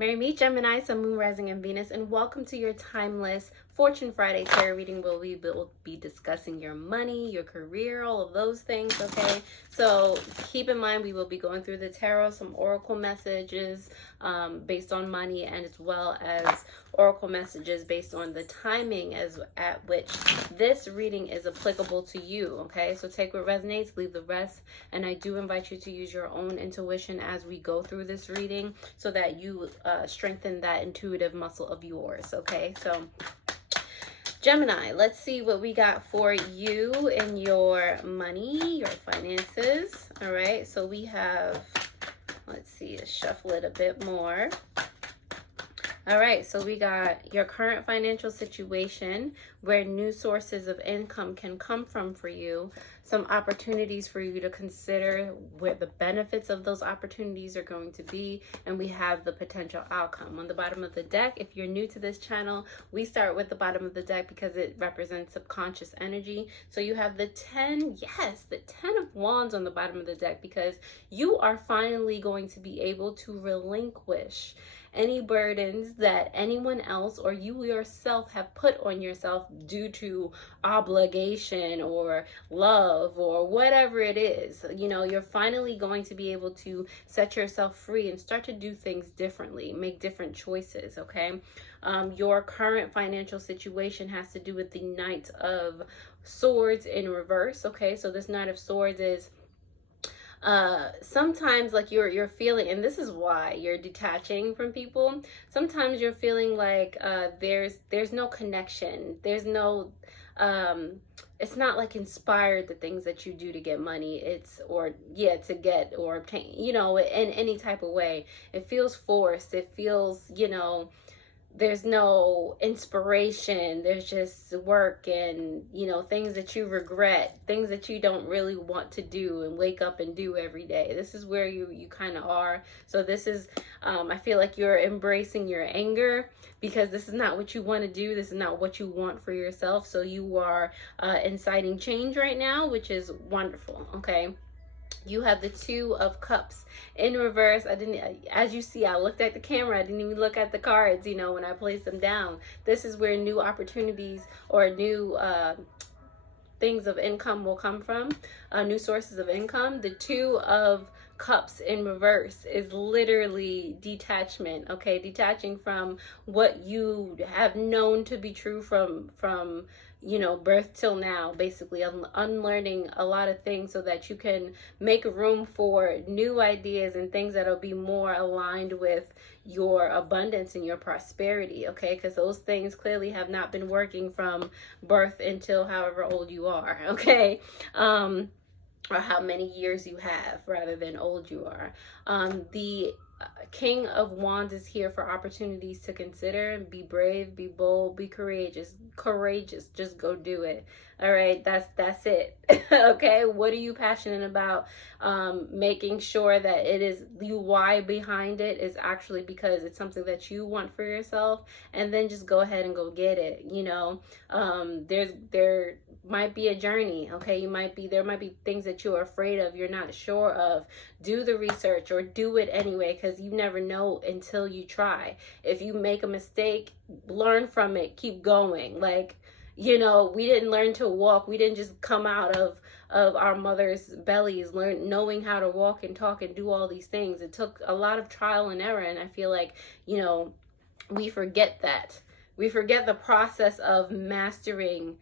Merry meet Gemini, Sun, Moon, Rising, and Venus, and welcome to your timeless Fortune Friday tarot reading where we will be discussing your money, your career, all of those things, okay? So keep in mind we will be going through the tarot, some oracle messages based on money, and as well as oracle messages based on the timing at which this reading is applicable to you, okay? So take what resonates, leave the rest, and I do invite you to use your own intuition as we go through this reading so that you strengthen that intuitive muscle of yours, okay? So Gemini, let's see what we got for you in your money, your finances. All right, so we have, let's see, shuffle it a bit more. All right, so we got your current financial situation, where new sources of income can come from for you, some opportunities for you to consider where the benefits of those opportunities are going to be, and we have the potential outcome. On the bottom of the deck, if you're new to this channel, we start with the bottom of the deck because it represents subconscious energy. So you have the 10, yes, the 10 of Wands on the bottom of the deck because you are finally going to be able to relinquish any burdens that anyone else or you yourself have put on yourself due to obligation or love or whatever it is. You know, you're finally going to be able to set yourself free and start to do things differently, make different choices, okay? Your current financial situation has to do with the Knight of Swords in reverse, okay? So this Knight of Swords is sometimes like you're feeling, and this is why you're detaching from people. Sometimes you're feeling like there's no connection, there's no it's not like inspired, the things that you do to get money, it's to get or obtain, you know, in any type of way. It feels forced, it feels, you know, there's no inspiration, there's just work and, you know, things that you regret, things that you don't really want to do and wake up and do every day. This is where you kind of are. So this is I feel like you're embracing your anger because this is not what you want to do, this is not what you want for yourself. So you are inciting change right now, which is wonderful, okay? You have the Two of Cups in reverse. I didn't, as you see, I looked at the camera, I didn't even look at the cards, you know, when I placed them down. This is where new opportunities or new things of income will come from, new sources of income. The Two of Cups in reverse is literally detachment, okay? Detaching from what you have known to be true from you know, birth till now, basically unlearning a lot of things so that you can make room for new ideas and things that'll be more aligned with your abundance and your prosperity, okay? Because those things clearly have not been working from birth until however old you are, okay? Or how many years you have rather than old you are. The King of Wands is here for opportunities to consider. Be brave, be bold, be courageous. Just go do it. All right, that's it. Okay, what are you passionate about? Making sure that it is the why behind it is actually because it's something that you want for yourself, and then just go ahead and go get it. You know, there might be a journey, okay? There might be things that you're afraid of, you're not sure of. Do the research or do it anyway, because you never know until you try. If you make a mistake, learn from it, keep going. Like, you know, we didn't learn to walk, we didn't just come out of our mother's bellies knowing how to walk and talk and do all these things. It took a lot of trial and error, and I feel like, you know, we forget that. We forget the process of mastering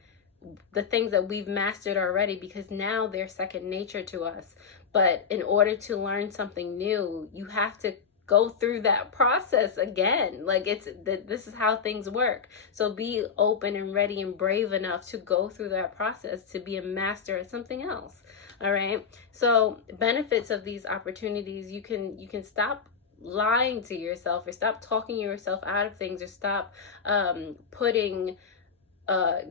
the things that we've mastered already because now they're second nature to us. But in order to learn something new, you have to go through that process again. Like, this is how things work. So be open and ready and brave enough to go through that process to be a master at something else. All right, so benefits of these opportunities, you can stop lying to yourself, or stop talking yourself out of things, or stop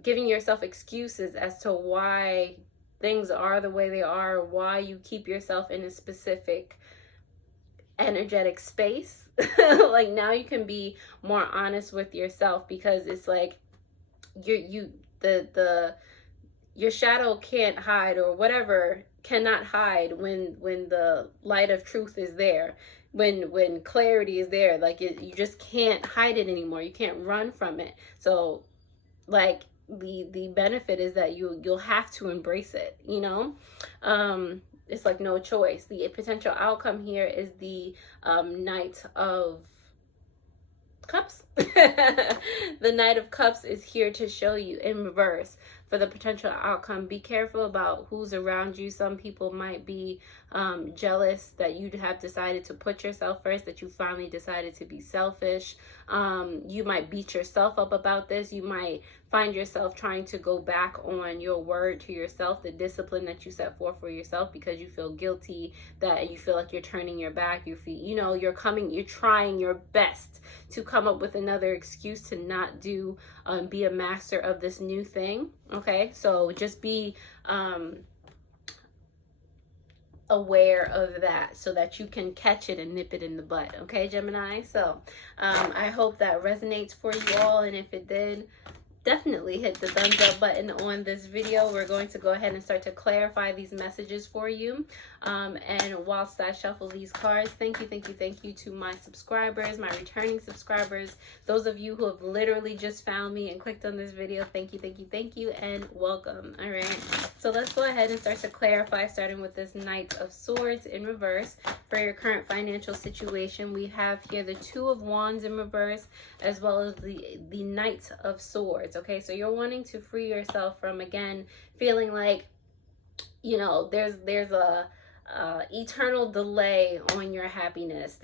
giving yourself excuses as to why things are the way they are, why you keep yourself in a specific energetic space. Like, now you can be more honest with yourself, because it's like your shadow can't hide, or whatever cannot hide when the light of truth is there. when clarity is there. Like you just can't hide it anymore. You can't run from it. So like the benefit is that you'll have to embrace it, you know. It's like no choice. The potential outcome here is the Knight of Cups. The Knight of Cups is here to show you in reverse for the potential outcome. Be careful about who's around you. Some people might be jealous that you have decided to put yourself first, that you finally decided to be selfish. You might beat yourself up about this. You might find yourself trying to go back on your word to yourself, the discipline that you set forth for yourself, because you feel guilty, that you feel like you're turning your back. You feel, you know, you're trying your best to come up with another excuse to not do, be a master of this new thing. Okay, so just be aware of that so that you can catch it and nip it in the butt. Okay, Gemini. So I hope that resonates for you all, and if it did, definitely hit the thumbs up button on this video. We're going to go ahead and start to clarify these messages for you. And whilst I shuffle these cards, thank you to my subscribers, my returning subscribers, those of you who have literally just found me and clicked on this video. Thank you, and welcome. All right, so let's go ahead and start to clarify, starting with this Knight of Swords in reverse for your current financial situation. We have here the Two of Wands in reverse, as well as the Knight of Swords. Okay, so you're wanting to free yourself from, again, feeling like, you know, there's a eternal delay on your happiness.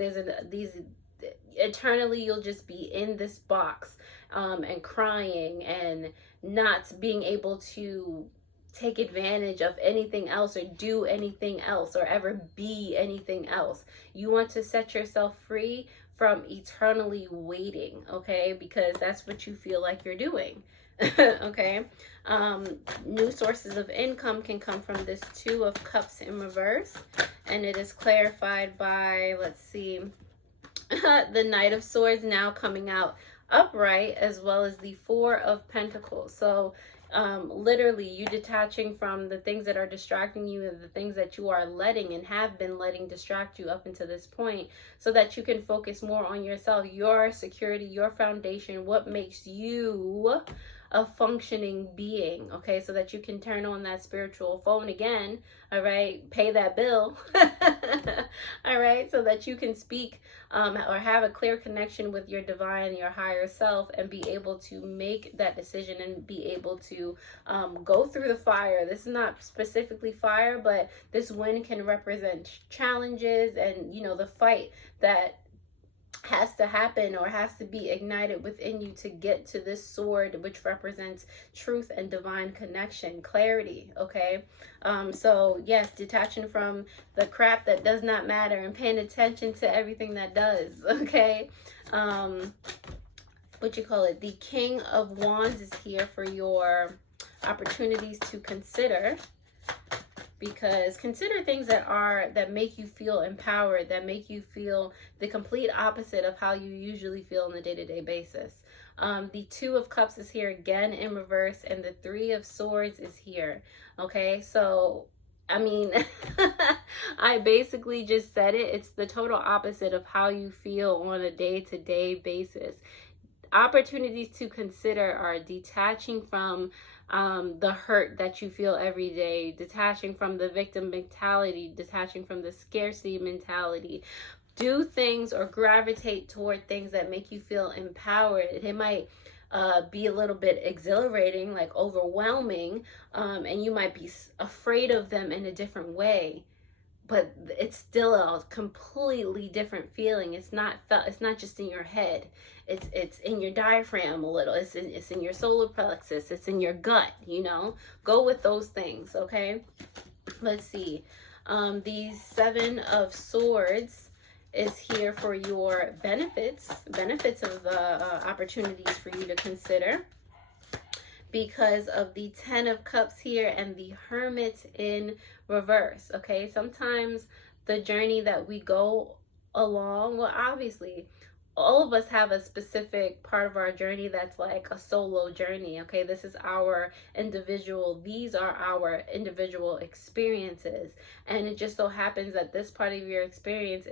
Eternally you'll just be in this box and crying and not being able to take advantage of anything else or do anything else or ever be anything else. You want to set yourself free from eternally waiting, okay? Because that's what you feel like you're doing. Okay, new sources of income can come from this Two of Cups in reverse, and it is clarified by, let's see, the Knight of Swords now coming out upright, as well as the Four of Pentacles. So literally you detaching from the things that are distracting you and the things that you are letting and have been letting distract you up until this point, so that you can focus more on yourself, your security, your foundation, what makes you a functioning being. Okay, so that you can turn on that spiritual phone again. All right, pay that bill. All right, so that you can speak or have a clear connection with your divine, your higher self, and be able to make that decision and be able to go through the fire. This is not specifically fire, but this wind can represent challenges and, you know, the fight that has to happen or has to be ignited within you to get to this sword, which represents truth and divine connection, clarity. Okay, so yes, detaching from the crap that does not matter and paying attention to everything that does. Okay, what you call it, the King of Wands is here for your opportunities to consider. Because consider things that make you feel empowered, that make you feel the complete opposite of how you usually feel on a day-to-day basis. The Two of Cups is here again in reverse, and the Three of Swords is here. Okay, so I mean, I basically just said it. It's the total opposite of how you feel on a day-to-day basis. Opportunities to consider are detaching from the hurt that you feel every day, detaching from the victim mentality, detaching from the scarcity mentality. Do things or gravitate toward things that make you feel empowered. It might be a little bit exhilarating, like overwhelming, and you might be afraid of them in a different way. But it's still a completely different feeling. It's not just in your head. It's in your diaphragm a little. It's in your solar plexus. It's in your gut, you know. Go with those things, okay? Let's see. The Seven of Swords is here for your benefits of the opportunities for you to consider, because of the Ten of Cups here and the Hermit in reverse. Okay, sometimes the journey that we go along, well, obviously all of us have a specific part of our journey that's like a solo journey. Okay, this is our individual, these are our individual experiences, and it just so happens that this part of your experience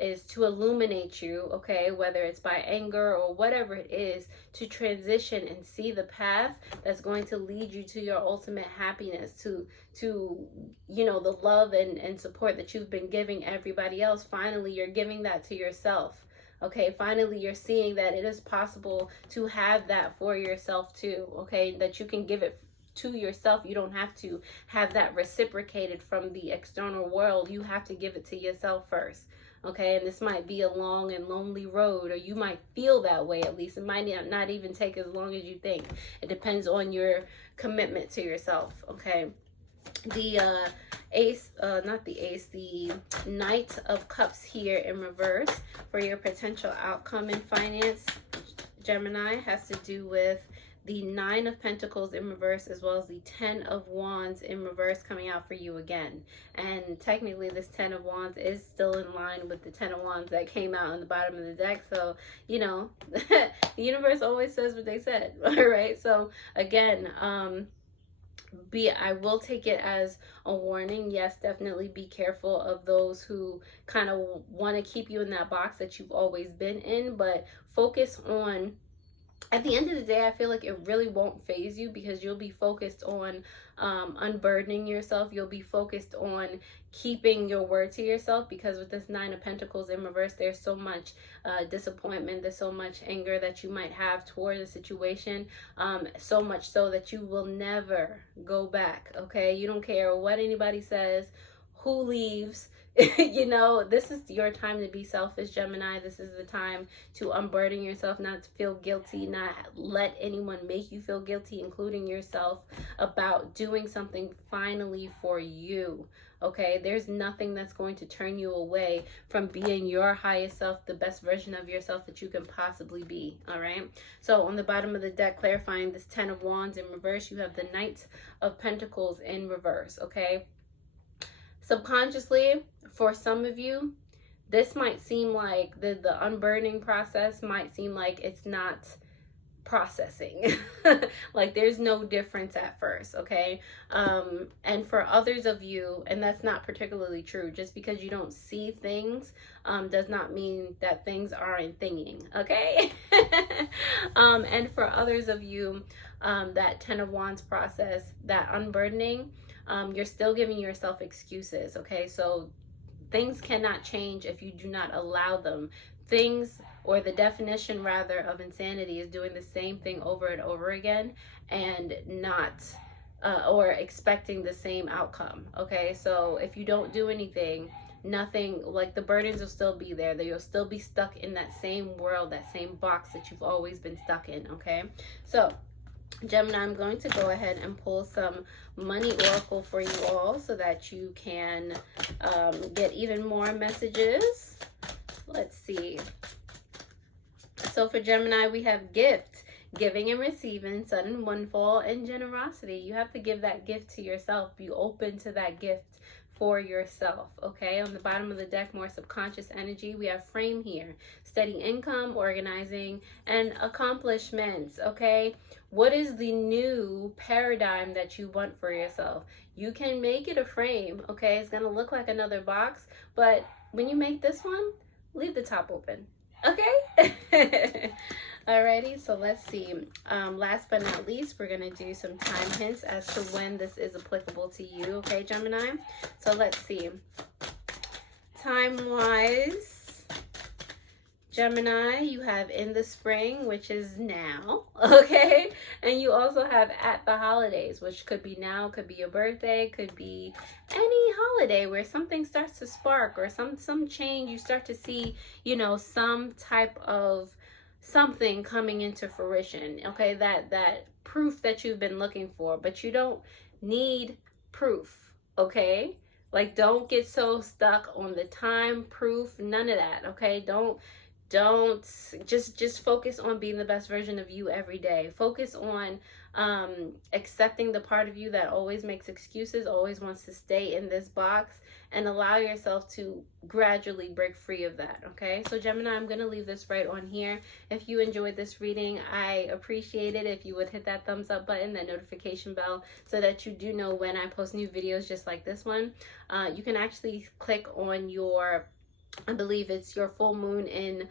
is to illuminate you, okay, whether it's by anger or whatever it is, to transition and see the path that's going to lead you to your ultimate happiness, to you know, the love and support that you've been giving everybody else. Finally, you're giving that to yourself. Okay, finally you're seeing that it is possible to have that for yourself too, okay, that you can give it to yourself. You don't have to have that reciprocated from the external world. You have to give it to yourself first. Okay, and this might be a long and lonely road, or you might feel that way at least. It might not even take as long as you think. It depends on your commitment to yourself, okay? The the Knight of Cups here in reverse for your potential outcome in finance, Gemini, has to do with the Nine of Pentacles in reverse, as well as the Ten of Wands in reverse coming out for you again. And technically this Ten of Wands is still in line with the Ten of Wands that came out on the bottom of the deck. So, you know, the universe always says what they said, all right? So again, I will take it as a warning. Yes, definitely be careful of those who kind of want to keep you in that box that you've always been in, but focus on, at the end of the day, I feel like it really won't phase you, because you'll be focused on unburdening yourself. You'll be focused on keeping your word to yourself, because with this Nine of Pentacles in reverse, there's so much disappointment, there's so much anger that you might have toward the situation, so much so that you will never go back, okay? You don't care what anybody says, who leaves. You know, this is your time to be selfish, Gemini. This is the time to unburden yourself, not to feel guilty, not let anyone make you feel guilty, including yourself, about doing something finally for you. Okay, there's nothing that's going to turn you away from being your highest self, the best version of yourself that you can possibly be. All right, so on the bottom of the deck, clarifying this Ten of Wands in reverse, you have the Knight of Pentacles in reverse. Okay, subconsciously, for some of you, this might seem like the unburdening process might seem like it's not processing. Like there's no difference at first, okay? And for others of you, and that's not particularly true, just because you don't see things does not mean that things aren't thinging, okay? And for others of you, that Ten of Wands process, that unburdening, you're still giving yourself excuses, okay? So things cannot change if you do not allow them. Things, or the definition rather of insanity, is doing the same thing over and over again and not or expecting the same outcome, okay? So if you don't do anything, nothing, like the burdens will still be there, that you'll still be stuck in that same world, that same box that you've always been stuck in, okay? So Gemini, I'm going to go ahead and pull some money oracle for you all so that you can get even more messages. Let's see. So for Gemini, we have gift, giving and receiving, sudden windfall, and generosity. You have to give that gift to yourself. Be open to that gift for yourself, okay? On the bottom of the deck, more subconscious energy, we have frame here, steady income, organizing, and accomplishments, okay? What is the new paradigm that you want for yourself? You can make it a frame, okay? It's gonna look like another box, but when you make this one, leave the top open, okay? Alrighty, so let's see. Last but not least, we're going to do some time hints as to when this is applicable to you, okay, Gemini? So let's see. Time-wise, Gemini, you have in the spring, which is now, okay? And you also have at the holidays, which could be now, could be your birthday, could be any holiday where something starts to spark, or some change. You start to see, you know, some type of something coming into fruition, okay? That proof that you've been looking for, but you don't need proof, okay? Like, don't get so stuck on the time, proof, none of that, okay? Don't just focus on being the best version of you every day. Focus on accepting the part of you that always makes excuses, always wants to stay in this box, and allow yourself to gradually break free of that, okay? So Gemini, I'm going to leave this right on here. If you enjoyed this reading, I appreciate it if you would hit that thumbs up button, that notification bell, so that you do know when I post new videos just like this one. You can actually click on your I believe it's your full moon in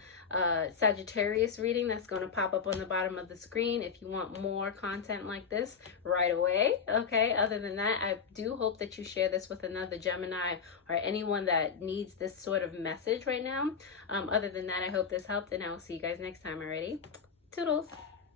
Sagittarius reading that's going to pop up on the bottom of the screen if you want more content like this right away. Okay, other than that, I do hope that you share this with another Gemini or anyone that needs this sort of message right now. Other than that, I hope this helped, and I will see you guys next time already. Toodles.